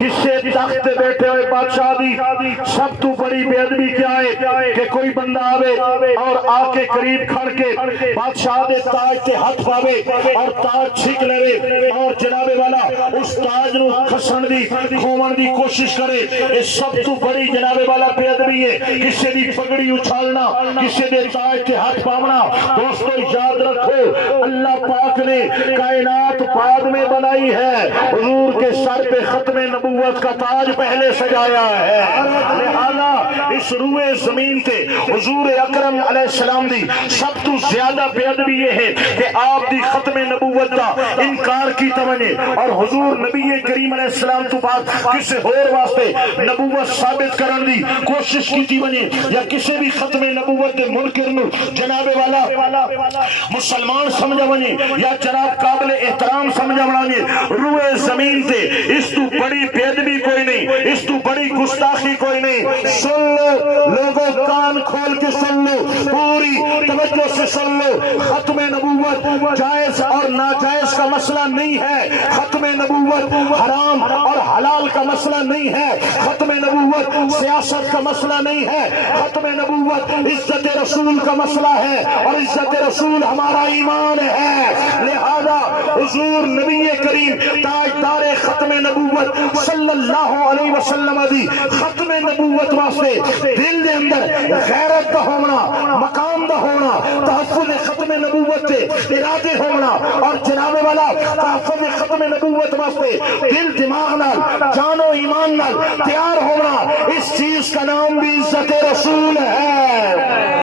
کسے تخت بیٹھے ہوئے بادشاہ دی سب تو بڑی بے ادبی کیا ہے کہ کوئی بندہ آوے اور آ کے قریب کھڑ کے بادشاہ دے تاج کے ہاتھ پاوے اور تاج چھک لے اور جناب والا اس تاج نو کھسن دی کھومن دی کوشش کرے. یہ سب تو بڑی جناب والا بے ادبی ہے. کسے دی پگڑی اچھالنا, کسے دے تاج کے ہاتھ پاونا. دوستو یاد رکھو اللہ پاک نے کائنات بعد میں بنائی ہے, حضور کے سر پہ ختم نبوت کا تاج پہلے سجایا ہے. لہذا اس روئے زمین تے حضور اکرم علیہ السلام دی سب تو زیادہ بے ادبی یہ ہے کہ آپ دی ختم نبوت کا انکار کی توجہ اور حضور نبی کریم علیہ السلام تو بعد کسی اور واسطے نبوت ثابت کرن دی کوشش کی تھی بنے یا کسی بھی ختم نبوت دے منکر نو جناب والا مسلمان سمجھا بنے یا جناب قابل احترام سمجھا بنے. روئے زمین تے اس تو بڑی بے ادبی کوئی نہیں, اس تو بڑی گستاخی کوئی نہیں. سن لو لوگوں, کان کھول کے سن لو, پوری توجہ سے سن لو. ختم نبوت جائز اور ناجائز کا مسئلہ نہیں ہے. ختم نبوت حرام اور حلال کا مسئلہ نہیں ہے. ختم نبوت سیاست کا مسئلہ نہیں ہے. ختم نبوت عزت رسول کا مسئلہ ہے اور عزت رسول ہمارا ایمان ہے. لہذا حضور نبی کریم تاجدار ختم نبوت صلی اللہ علیہ وسلم دی ختم نبوت واسطے دل دے اندر غیرت دا ہونا, مقام دا ہونا, تحفظ ختم نبوت تے ارادے ہونا اور جناب والا تحفظ ختم نبوت واسطے دل دماغ نال جان و ایمان نال تیار ہونا, اس چیز کا نام بھی عزت رسول ہے.